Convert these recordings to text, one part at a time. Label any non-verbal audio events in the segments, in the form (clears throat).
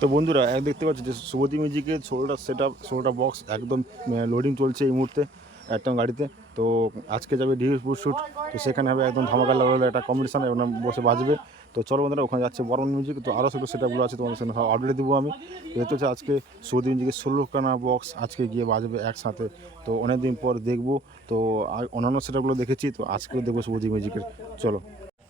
তো বন্ধুরা, এক দেখতে পাচ্ছি যে শুভদী মিউজিকের ষোলোটা সেট আপ ষোলোটা বক্স একদম লোডিং চলছে এই মুহূর্তে একদম গাড়িতে। তো আজকে যাবে ডিউসপুর শ্যুট তো সেখানে হবে একদম ধামাকা লেভেলের একটা কম্পিটিশন এবং বসে বাজবে। তো চলো বন্ধুরা, ওখানে যাচ্ছে বরণ মিউজিক তো আরও ছোটো সেটআপগুলো আছে, তোমাদের সব আপডেট দেবো আমি। যেহেতু হচ্ছে আজকে সৌদি মিউজিকের ষোলোখানা বক্স আজকে গিয়ে বাজবে একসাথে। তো অনেক দিন পর দেখব, তো অন্যান্য সেটআপগুলো দেখেছি, তো আজকেও দেখব সৌদি মিউজিকের চলো।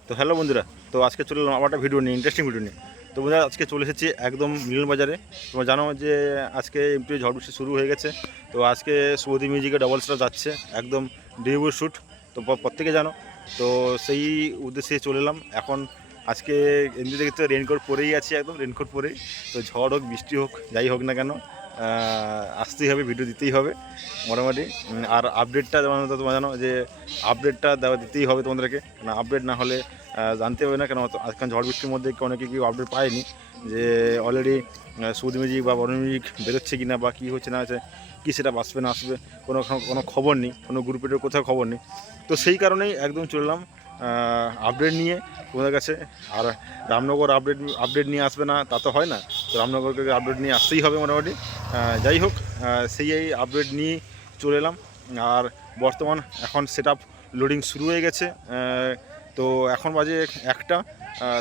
তো হ্যালো বন্ধুরা, তো আজকে চলে এলাম আবার একটা ভিডিও নিয়ে ইন্টারেস্টিং ভিডিও নিয়ে। তো বন্ধুরা, আজকে চলে এসেছি একদম মিলন বাজারে তোমরা জানো যে আজকে এমপি ঝড় বৃষ্টি শুরু হয়ে গেছে। তো আজকে সৌদি মিউজিকে ডবল স্টার যাচ্ছে, একদম ডিউবুর শ্যুট তো প্রত্যেকে জানো, তো সেই উদ্দেশ্যে চলে এলাম। এখন আজকে এমনি দেখতে রেনকোট পরেই আছি, একদম রেনকোট পরেই। তো ঝড় হোক, বৃষ্টি হোক, যাই হোক না কেন আসতেই হবে ভিডিও দিতেই হবে, মোটামুটি। আর আপডেটটা যেমন তোমরা জানো, যে আপডেটটা দেওয়া দিতেই হবে তোমাদেরকে। না আপডেট না হলে জানতে হবে না, কেন আজকাল ঝড় বৃষ্টির মধ্যে অনেকে কেউ আপডেট পায়নি, যে অলরেডি সুদ মিউজিক বা বড় মিউজিক বেরোচ্ছে কি না বা কী হচ্ছে না আছে কী সেটা বাঁচবে না আসবে, কোনো কোনো খবর নেই, কোনো গ্রুপের কোথাও খবর নেই। তো সেই কারণেই একদম চললাম আপডেট নিয়ে তোমাদের কাছে। আর রামনগর আপডেট আপডেট নিয়ে আসবে না, তা তো হয় না। তো রামনগরকে আপডেট নিয়ে আসতেই হবে মোটামুটি। যাই হোক সেই এই আপডেট নিয়ে চলে এলাম। আর বর্তমান এখন সেট লোডিং শুরু হয়ে গেছে। তো এখন বাজে একটা।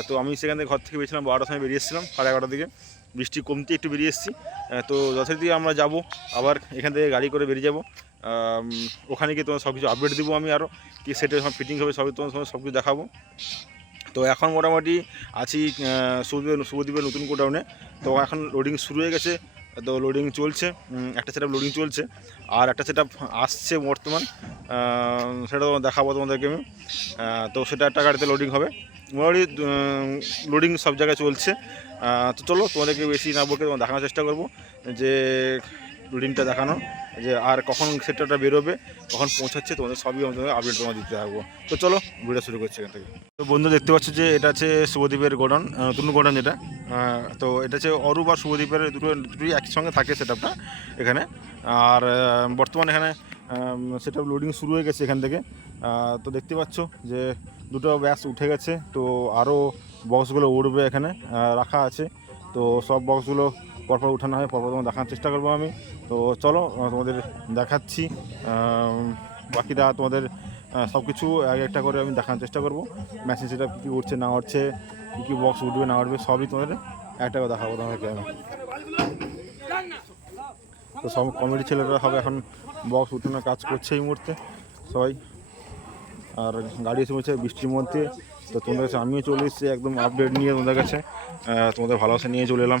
তো আমি সেখান থেকে ঘর থেকে বেরিয়েছিলাম, বারোটার সময় বেরিয়ে এসেছিলাম, সাড়ে এগারোটার দিকে। বৃষ্টি কমতে একটু বেরিয়ে এসেছি। তো যথারীতি আমরা যাব, আবার এখান থেকে গাড়ি করে বেরিয়ে যাব। ওখানে গিয়ে তোমার সব কিছু আপডেট দেবো আমি আরও কি সেটে ফিটিং হবে সবই তোমার সব কিছু দেখাবো। তো এখন মোটামুটি আছি সুদীপের শুভদ্বীপের নতুন গোডাউনে। তো এখন লোডিং শুরু হয়ে গেছে, তো লোডিং চলছে একটা সেট লোডিং চলছে, আর একটা সেট আসছে বর্তমান সেটা তোমার দেখাবো তোমাদেরকে আমি। তো সেটা একটা গাড়িতে লোডিং হবে। মোটামুটি লোডিং সব জায়গায় চলছে। তো চলো তোমাদেরকে বেশি না বলতে তোমার দেখানোর চেষ্টা করব, যে লোডিংটা দেখানো যে আর কখন সেটটা বেরোবে কখন পৌঁছাচ্ছে তোমাদের সবই আমাদের আপডেট তোমার দিতে থাকব। তো চলো ভিডিও শুরু করছি এখান থেকে। তো বন্ধু দেখতে পাচ্ছ যে এটা হচ্ছে শুভদ্বীপের গোডাউন আহ, নতুন গোডাউন যেটা। তো এটা হচ্ছে অরূপ আর শুভদ্বীপের দুটো দুটোই একই সঙ্গে থাকে সেটআপটা এখানে। আর বর্তমানে এখানে সেটআপ লোডিং শুরু হয়ে গেছে এখান থেকে। তো দেখতে পাচ্ছ যে দুটো ব্যাস উঠে গেছে তো আরও বক্সগুলো উঠবে এখানে রাখা আছে। তো সব বক্সগুলো পরপর উঠানো হয়, পরপর তোমার দেখানোর চেষ্টা করব আমি। তো চলো তোমাদের দেখাচ্ছি। বাকিটা তোমাদের সব কিছু এক একটা করে আমি দেখানোর চেষ্টা করব। মেশিন সেটা কী উঠছে, না উঠছে, কী কী বক্স উঠবে, না উঠবে, সবই তোমাদের একটা করে দেখাবো তোমাদেরকে আমি। তো সব কমেডি ছেলেরা হবে এখন বক্স উঠানোর কাজ করছে এই মুহূর্তে, সবাই। আর গাড়ি এসে পড়ছে বৃষ্টির মধ্যে, তো তোমাদের কাছে আমিও চলে এসেছি, একদম আপডেট নিয়ে তোমাদের কাছে। তোমাদের ভালোবাসা নিয়ে চলে এলাম।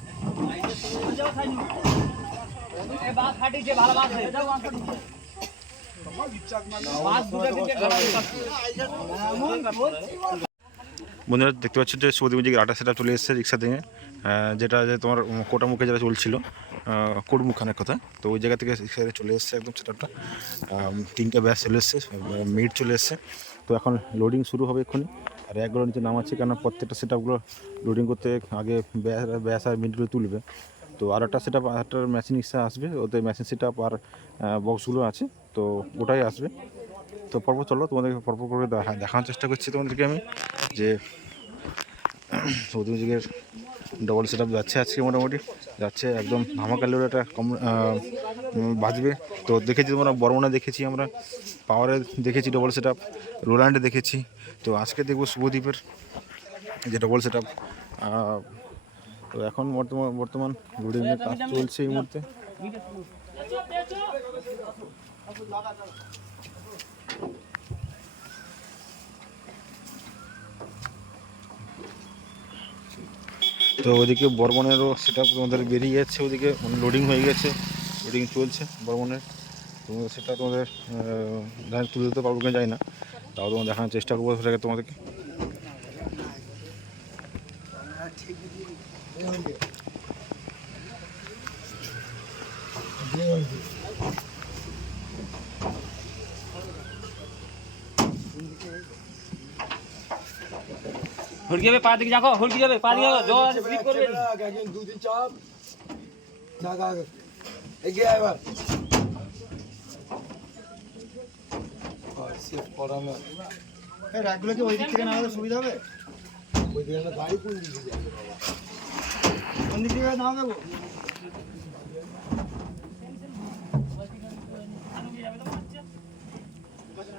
বন্ধুরা দেখতে পাচ্ছ যে সৌদি মিউজিক আটা সেটা চলে এসেছে রিক্সা থেকে। যেটা যে তোমার উম, কোটামুখে যেটা চলছিল কোটমুখানের কথা। তো ওই জায়গা থেকে রিক্সা চলে এসেছে একদম সেটাটা তিনটা ব্যাস চলে এসছে মিট চলে এসছে। তো এখন লোডিং শুরু হবে এক্ষুনি। আর একগুলো নিচে নামাচ্ছে কেন প্রত্যেকটা সেট আপগুলো লোডিং করতে আগে ব্যাস আর মিটগুলো তুলবে। তো আর একটা সেট আপ একটা মেশিন রিক্সা আসবে। ওতে মেশিন সেট আপ আর বক্সগুলো আছে। তো ওটাই আসবে। তো পরপর চলো, তোমাদেরকে পরপর করে দেখা, দেখানোর চেষ্টা করছি তোমাদেরকে আমি যে (clears throat) মিউজিকের ডবল সেট যাচ্ছে আজকে মোটামুটি। যাচ্ছে একদম ধামাকালের একটা কম বাজবে। তো দেখেছি তোমরা, বর্মনে দেখেছি আমরা পাওয়ারে দেখেছি ডবল সেট আপ রোল্যান্ডে দেখেছি। তো আজকে দেখব শুভদ্বীপের যে ডবল সেট আপ তো এখন বর্তমান বর্তমান লোডিংয়ের কাজ চলছে এই মুহূর্তে। তো ওদিকে বর্মনেরও সেটা তোমাদের বেরিয়ে যাচ্ছে ওদিকে মানে লোডিং হয়ে গেছে লোডিং চলছে বর্মনের। তো সেটা তোমাদের তুলে দিতে পারব কিনা যাই না। তাও তোমার দেখানোর চেষ্টা করব সেটাকে তোমাদেরকে। হুড়কি যাবে পা দিকে যাকো হুড়কি যাবে পা দিকে যাকো জল স্লিপ করবে একজন দুদিন চাপ জাগা এগিয়ে আয় এবার আর সেফ করানো এই রাগগুলো কি ওই দিক থেকে নামাতে সুবিধা হবে ওই দিকে একটা গাড়ি কোন দিকে যাবে বাবা কোন দিক থেকে নামাবে গো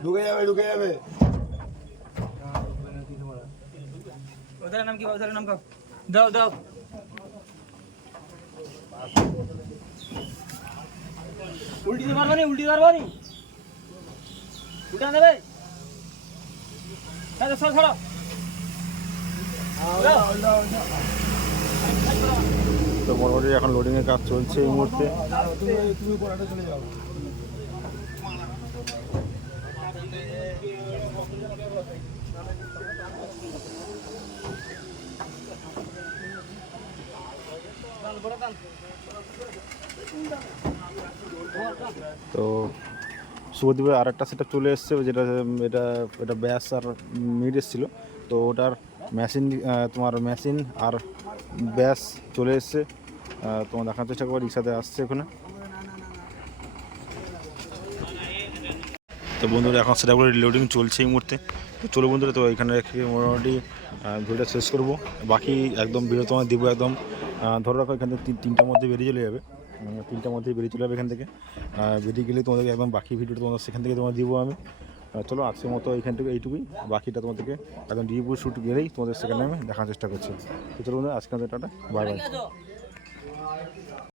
ঢুকে যাবে ঢুকে যাবে ওদের নাম কি ওদের নাম কাও দাও দাও। উল্টি দিয়ে মারবানি উল্টি মারবানি উল্টা দেবে? ছাড়ো ছাড়ো তো মোটামুটি এখন লোডিংয়ের কাজ চলছে এই মুহূর্তে। চলে যাও তো শুভদ্বীপের আর একটা সেটা চলে এসছে, যেটা, এটা এটা ব্যাস আর মিড এসেছিল। তো ওটার মেশিন তোমার মেশিন আর ব্যাস চলে এসছে। তোমার দেখার চেষ্টা করব, রিক্সাতে আসছে ওখানে তো বন্ধুরা, এখন সেটা করে লোডিং চলছে এই মুহূর্তে। তো চলো বন্ধুরা, তো এখানে রেখে মোটামুটি ভিডিওটা শেষ করব। বাকি একদম ভিডিও তোমার দিব একদম। ধরে রাখো, এখান থেকে তিন- তিনটার মধ্যে বেরিয়ে চলে যাবে। উম, তিনটার মধ্যেই বেরিয়ে চলে যাবে এখান থেকে। বেরিয়ে গেলে তোমাদেরকে একদম বাকি ভিডিওটা তোমাদের সেখান থেকে তোমার দিব আমি। চলো আজকের মতো এখান থেকে এইটুকুই। বাকিটা তোমাদেরকে একদম রিভিউ শ্যুট গেলেই তোমাদের সেখানে আমি দেখার চেষ্টা করছি। তো চলো আজকে আমাদের টাটা। Bye bye